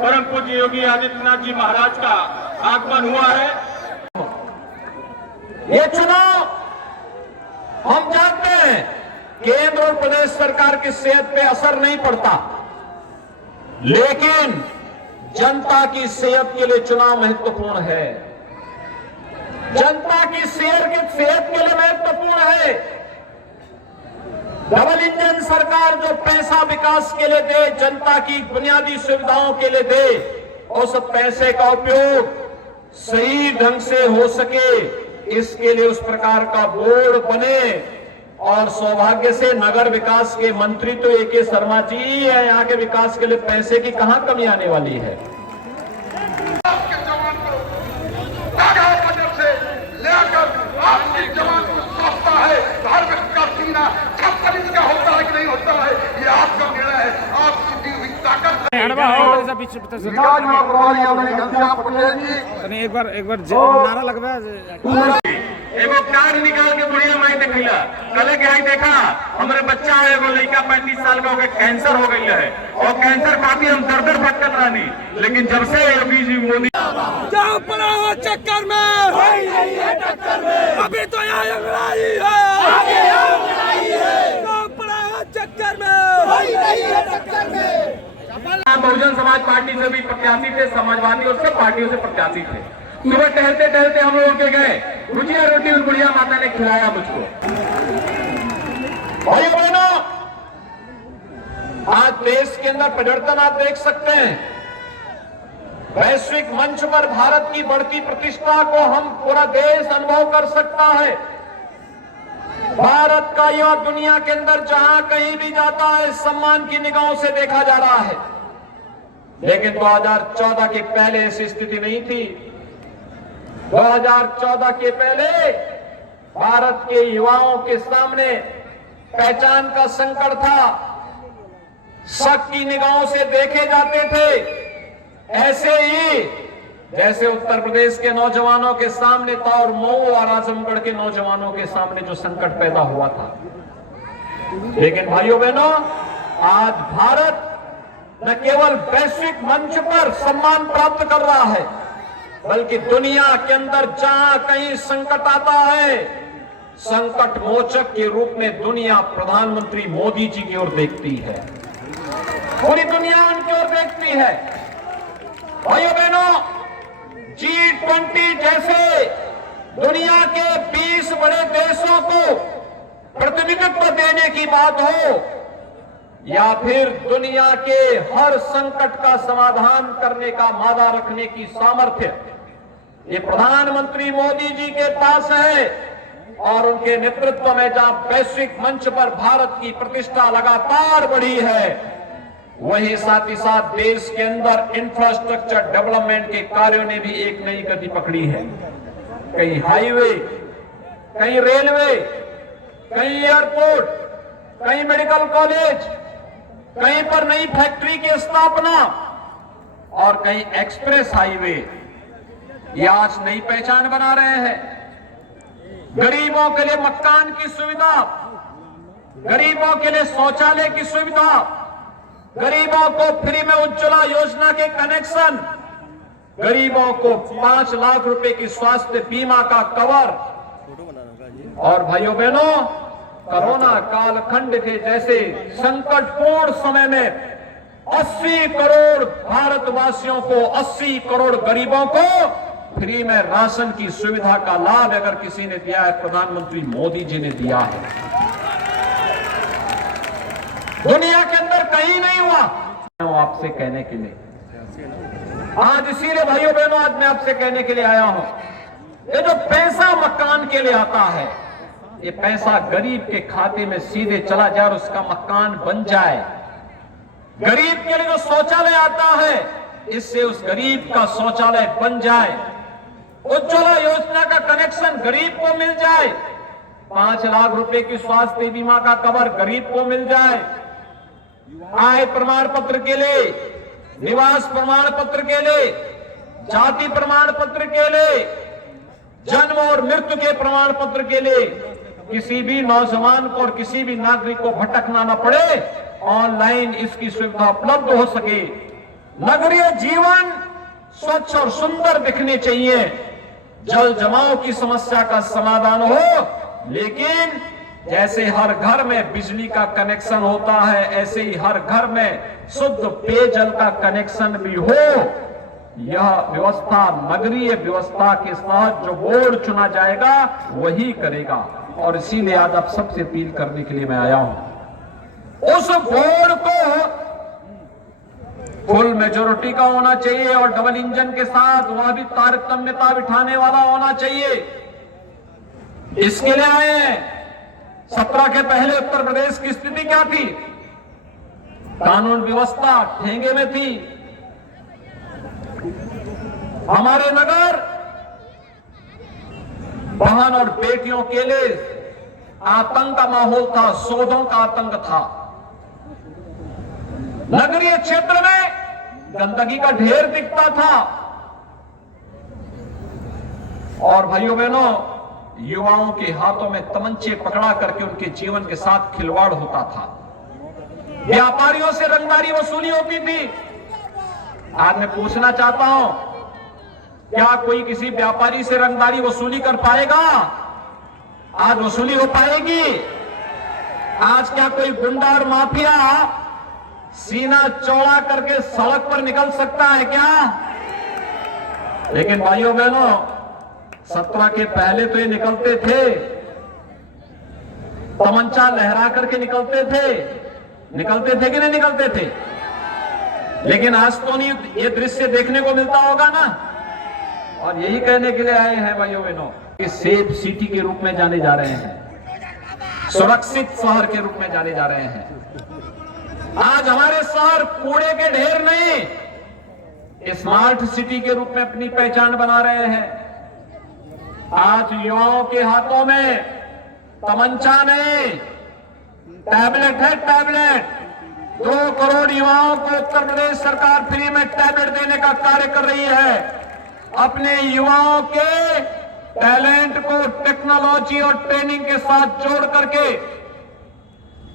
परम पूज्य योगी आदित्यनाथ जी महाराज का आगमन हुआ है। ये चुनाव हम जानते हैं केंद्र और प्रदेश सरकार की सेहत पे असर नहीं पड़ता, लेकिन जनता की सेहत के लिए चुनाव महत्वपूर्ण है। जनता की सेहत के लिए महत्वपूर्ण है। डबल इंजन सरकार जो पैसा विकास के लिए दे, जनता की बुनियादी सुविधाओं के लिए दे, उस पैसे का उपयोग सही ढंग से हो सके, इसके लिए उस प्रकार का बोर्ड बने। और सौभाग्य से नगर विकास के मंत्री तो ए.के. शर्मा जी ही है। यहाँ के विकास के लिए पैसे की कहां कमी आने वाली है। आपके जवान को सोचता है धार्मिक का सीना 56 इंच का होता है कि नहीं होता है, ये आपका निर्णय है। आपकी दी हुई ताकत एक बार नारा लगवा एगो कार्ड निकाल के बुढ़िया माई देखा कल के आई देखा हमारे बच्चा है एगो लड़का 35 साल का कैंसर हो गई है और कैंसर काफी हम दर भटकत रानी, लेकिन जब से योगी जी मोदी पड़ा हो चक्कर में टक्कर में अभी तो यहाँ अंगड़ाई है पड़ा हो चक्कर में टक्कर में। बहुजन समाज पार्टी से भी प्रत्याशी थे, समाजवादी और सब पार्टियों से प्रत्याशी थे। सुबह टहलते टहलते हम लोग के गए, भुजिया रोटी और बुढ़िया माता ने खिलाया मुझको। भाइयों बहनों, आज देश के अंदर परिवर्तन आप देख सकते हैं। वैश्विक मंच पर भारत की बढ़ती प्रतिष्ठा को हम पूरा देश अनुभव कर सकता है। भारत का युवा दुनिया के अंदर जहां कहीं भी जाता है सम्मान की निगाहों से देखा जा रहा है, लेकिन 2014 के पहले ऐसी स्थिति नहीं थी। 2014 के पहले भारत के युवाओं के सामने पहचान का संकट था, शक की निगाहों से देखे जाते थे। ऐसे ही जैसे उत्तर प्रदेश के नौजवानों के सामने था और मऊ और आजमगढ़ के नौजवानों के सामने जो संकट पैदा हुआ था। लेकिन भाइयों बहनों, आज भारत न केवल वैश्विक मंच पर सम्मान प्राप्त कर रहा है, बल्कि दुनिया के अंदर जहां कहीं संकट आता है, संकट मोचक के रूप में दुनिया प्रधानमंत्री मोदी जी की ओर देखती है, पूरी दुनिया उनकी ओर देखती है। भाइयों बहनों, G20 जैसे दुनिया के 20 बड़े देशों को प्रतिनिधित्व देने की बात हो, या फिर दुनिया के हर संकट का समाधान करने का मादा रखने की सामर्थ्य ये प्रधानमंत्री मोदी जी के पास है। और उनके नेतृत्व में जहां वैश्विक मंच पर भारत की प्रतिष्ठा लगातार बढ़ी है, वहीं साथ ही साथ देश के अंदर इंफ्रास्ट्रक्चर डेवलपमेंट के कार्यों ने भी एक नई गति पकड़ी है। कहीं हाईवे, कहीं रेलवे, कहीं एयरपोर्ट, कहीं मेडिकल कॉलेज, कहीं पर नई फैक्ट्री की स्थापना और कहीं एक्सप्रेस हाईवे, ये आज नई पहचान बना रहे हैं। गरीबों के लिए मकान की सुविधा, गरीबों के लिए शौचालय की सुविधा, गरीबों को फ्री में उज्ज्वला योजना के कनेक्शन, गरीबों को 5 लाख रुपए की स्वास्थ्य बीमा का कवर। और भाइयों बहनों, कोरोना कालखंड के जैसे संकटपूर्ण समय में 80 करोड़ भारतवासियों को, 80 करोड़ गरीबों को फ्री में राशन की सुविधा का लाभ अगर किसी ने दिया है, प्रधानमंत्री मोदी जी ने दिया है। दुनिया के अंदर कहीं नहीं हुआ। आपसे कहने के लिए आज, इसीलिए भाइयों बहनों, आज मैं आपसे कहने के लिए आया हूं, ये जो पैसा मकान के लिए आता है, ये पैसा गरीब के खाते में सीधे चला जाए और उसका मकान बन जाए। गरीब के लिए जो शौचालय आता है, इससे उस गरीब का शौचालय बन जाए। उज्ज्वला योजना का कनेक्शन गरीब को मिल जाए। 5 लाख रुपए की स्वास्थ्य बीमा का कवर गरीब को मिल जाए। आय प्रमाण पत्र के लिए, निवास प्रमाण पत्र के लिए, जाति प्रमाण पत्र के लिए, जन्म और मृत्यु के प्रमाण पत्र के लिए किसी भी नौजवान को और किसी भी नागरिक को भटकना न पड़े, ऑनलाइन इसकी सुविधा उपलब्ध हो सके। नगरीय जीवन स्वच्छ और सुंदर दिखने चाहिए, जल जमाव की समस्या का समाधान हो। लेकिन जैसे हर घर में बिजली का कनेक्शन होता है, ऐसे ही हर घर में शुद्ध पेयजल का कनेक्शन भी हो। यह व्यवस्था नगरीय व्यवस्था के साथ जो बोर्ड चुना जाएगा वही करेगा। और इसीलिए आज आप सबसे अपील करने के लिए मैं आया हूं, उस बोर्ड को फुल मेजोरिटी का होना चाहिए और डबल इंजन के साथ वह भी तारतम्यता बिठाने वाला होना चाहिए। इसके लिए आए हैं। 17 के पहले उत्तर प्रदेश की स्थिति क्या थी? कानून व्यवस्था ठेंगे में थी। हमारे नगर बहन और बेटियों के लिए आतंक का माहौल था, शोधों का आतंक था। नगरीय क्षेत्र में गंदगी का ढेर दिखता था। और भाइयों बहनों, युवाओं के हाथों में तमंचे पकड़ा करके उनके जीवन के साथ खिलवाड़ होता था। व्यापारियों से रंगदारी वसूली होती थी। आज मैं पूछना चाहता हूं, क्या कोई किसी व्यापारी से रंगदारी वसूली कर पाएगा? आज वसूली हो पाएगी? आज क्या कोई गुंडा और माफिया सीना चौड़ा करके सड़क पर निकल सकता है क्या? लेकिन भाइयों बहनों, 17 के पहले तो ये निकलते थे, तमंचा लहरा करके निकलते थे कि नहीं निकलते थे? लेकिन आज तो नहीं ये दृश्य देखने को मिलता होगा ना। और यही कहने के लिए आए हैं भाइयों बहनों कि सेफ सिटी के रूप में जाने जा रहे हैं, सुरक्षित शहर के रूप में जाने जा रहे हैं। आज हमारे शहर कूड़े के ढेर नहीं, स्मार्ट सिटी के रूप में अपनी पहचान बना रहे हैं। आज युवाओं के हाथों में तमंचा नहीं, टैबलेट है, टैबलेट। 2 करोड़ युवाओं को उत्तर प्रदेश सरकार फ्री में टैबलेट देने का कार्य कर रही है। अपने युवाओं के टैलेंट को टेक्नोलॉजी और ट्रेनिंग के साथ जोड़ करके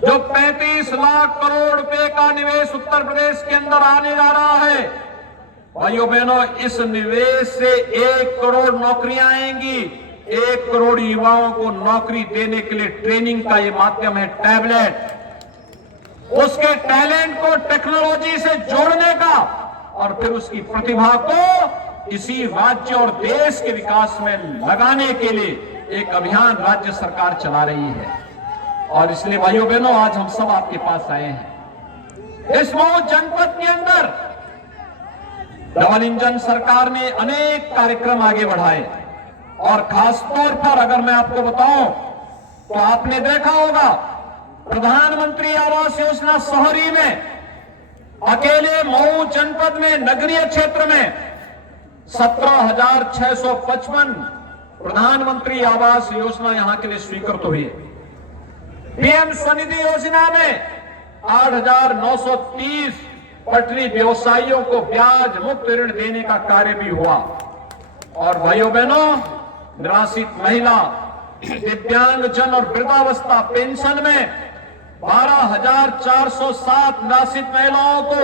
जो 35 लाख करोड़ रुपए का निवेश उत्तर प्रदेश के अंदर आने जा रहा है, भाइयों बहनों, इस निवेश से 1 करोड़ नौकरियां आएंगी। 1 करोड़ युवाओं को नौकरी देने के लिए ट्रेनिंग का ये माध्यम है टैबलेट। उसके टैलेंट को टेक्नोलॉजी से जोड़ने का और फिर उसकी प्रतिभा को किसी राज्य और देश के विकास में लगाने के लिए एक अभियान राज्य सरकार चला रही है। और इसलिए भाइयों बहनों, आज हम सब आपके पास आए हैं। इस मऊ जनपद के अंदर डबल इंजन सरकार ने अनेक कार्यक्रम आगे बढ़ाए और खासतौर पर अगर मैं आपको बताऊं तो आपने देखा होगा प्रधानमंत्री आवास योजना शहरी में अकेले मऊ जनपद में नगरीय क्षेत्र में 17,655 प्रधानमंत्री आवास योजना यहां के लिए स्वीकृत हुई। पीएम स्वनिधि योजना में 8,930 पटरी व्यवसायियों को ब्याज मुक्त ऋण देने का कार्य भी हुआ। और भाइयों बहनों, निराश्रित महिला, दिव्यांगजन और वृद्धावस्था पेंशन में 12,407 निराश्रित महिलाओं को,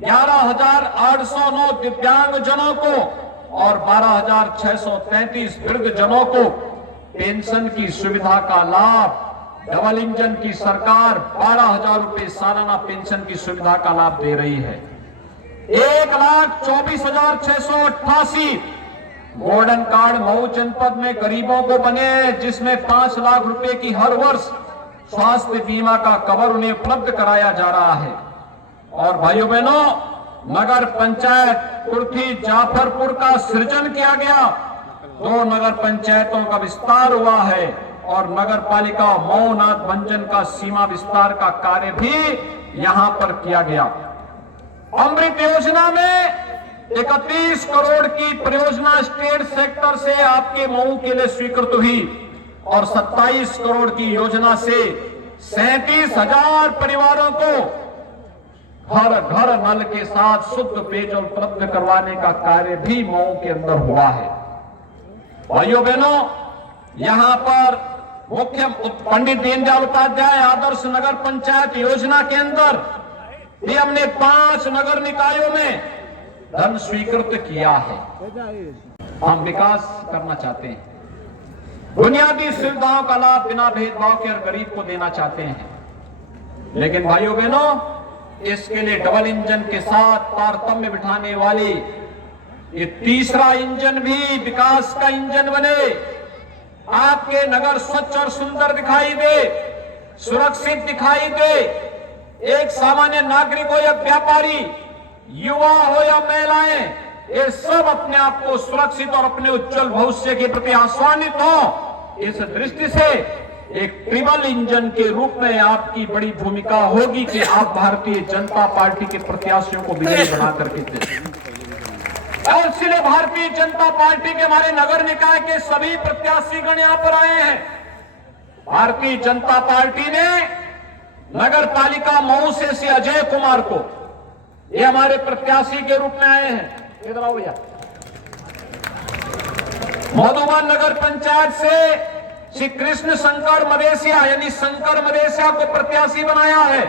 11,809 दिव्यांगजनों को और 12,633 वृद्धजनों को पेंशन की सुविधा का लाभ डबल इंजन की सरकार 12,000 रुपए सालाना पेंशन की सुविधा का लाभ दे रही है। 1,24,688 गोल्डन कार्ड मऊ जनपद में गरीबों को बने, जिसमें 5 लाख रुपए की हर वर्ष स्वास्थ्य बीमा का कवर उन्हें उपलब्ध कराया जा रहा है। और भाइयों बहनों, नगर पंचायत कुर्थी जाफरपुर का सृजन किया गया। 2 नगर पंचायतों का विस्तार हुआ है और नगर पालिका मऊ नाथ भंजन का सीमा विस्तार का कार्य भी यहां पर किया गया। अमृत योजना में 31 करोड़ की परियोजना स्टेट सेक्टर से आपके मऊ के लिए स्वीकृत हुई और 27 करोड़ की योजना से 37,000 परिवारों को हर घर नल के साथ शुद्ध पेयजल उपलब्ध करवाने का कार्य भी मऊ के अंदर हुआ है। भाइयों बहनों, यहां पर मुख्य पंडित दीनदयाल उपाध्याय आदर्श नगर पंचायत योजना के अंदर भी हमने 5 नगर निकायों में धन स्वीकृत किया है। हम विकास करना चाहते हैं, बुनियादी सुविधाओं का लाभ बिना भेदभाव के हर गरीब को देना चाहते हैं। लेकिन भाइयों बहनों, इसके लिए डबल इंजन के साथ तारतम्य बिठाने वाली ये तीसरा इंजन भी विकास का इंजन बने। आपके नगर स्वच्छ और सुंदर दिखाई दे, सुरक्षित दिखाई दे। एक सामान्य नागरिक हो या व्यापारी, युवा हो या महिलाएं, ये सब अपने आप को सुरक्षित और अपने उज्जवल भविष्य के प्रति आश्वानित हो। इस दृष्टि से एक ट्रिपल इंजन के रूप में आपकी बड़ी भूमिका होगी कि आप भारतीय जनता पार्टी के प्रत्याशियों को विजयी बना करके दें। और इसलिए भारतीय जनता पार्टी के हमारे नगर निकाय के सभी प्रत्याशीगण यहां पर आए हैं। भारतीय जनता पार्टी ने नगर पालिका मऊ से अजय कुमार को, ये हमारे प्रत्याशी के रूप में आए हैं। इधर आओ भैया। मधुबन नगर पंचायत से श्री कृष्ण शंकर मदेसिया यानी शंकर मदेसिया को प्रत्याशी बनाया है।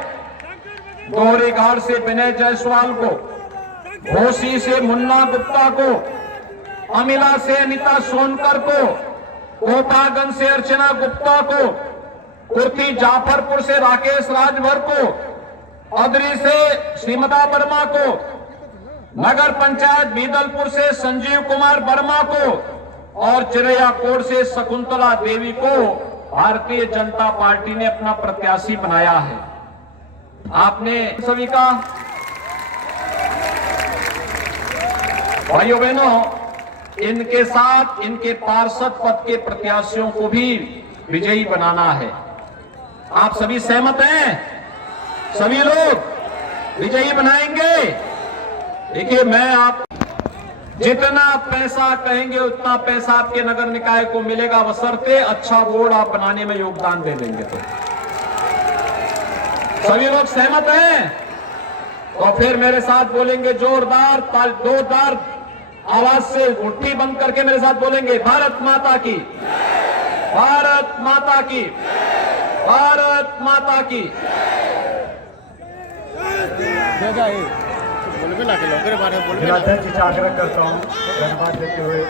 दोहरे घाट से विनय जायसवाल को, घोसी से मुन्ना गुप्ता को, अमिला से अनिता सोनकर को, कोपागंज से अर्चना गुप्ता को, कुर्ती जाफरपुर से राकेश राजभर को, अदरी से श्रीमदा वर्मा को, नगर पंचायत बीदलपुर से संजीव कुमार वर्मा को और चिरैया कोट से शकुंतला देवी को भारतीय जनता पार्टी ने अपना प्रत्याशी बनाया है। आपने सभी का भाइयों बहनों, इनके साथ इनके पार्षद पद के प्रत्याशियों को भी विजयी बनाना है। आप सभी सहमत हैं? सभी लोग विजयी बनाएंगे। देखिए, मैं आप जितना पैसा कहेंगे उतना पैसा आपके नगर निकाय को मिलेगा, बशर्ते अच्छा बोर्ड आप बनाने में योगदान दे देंगे। तो सभी लोग सहमत हैं? तो फिर मेरे साथ बोलेंगे जोरदार आवाज से, मुट्ठी बंद करके मेरे साथ बोलेंगे, भारत माता की, भारत माता की, भारत माता की। जिलाध्यक्ष से आग्रह करता हूँ धन्यवाद देते हुए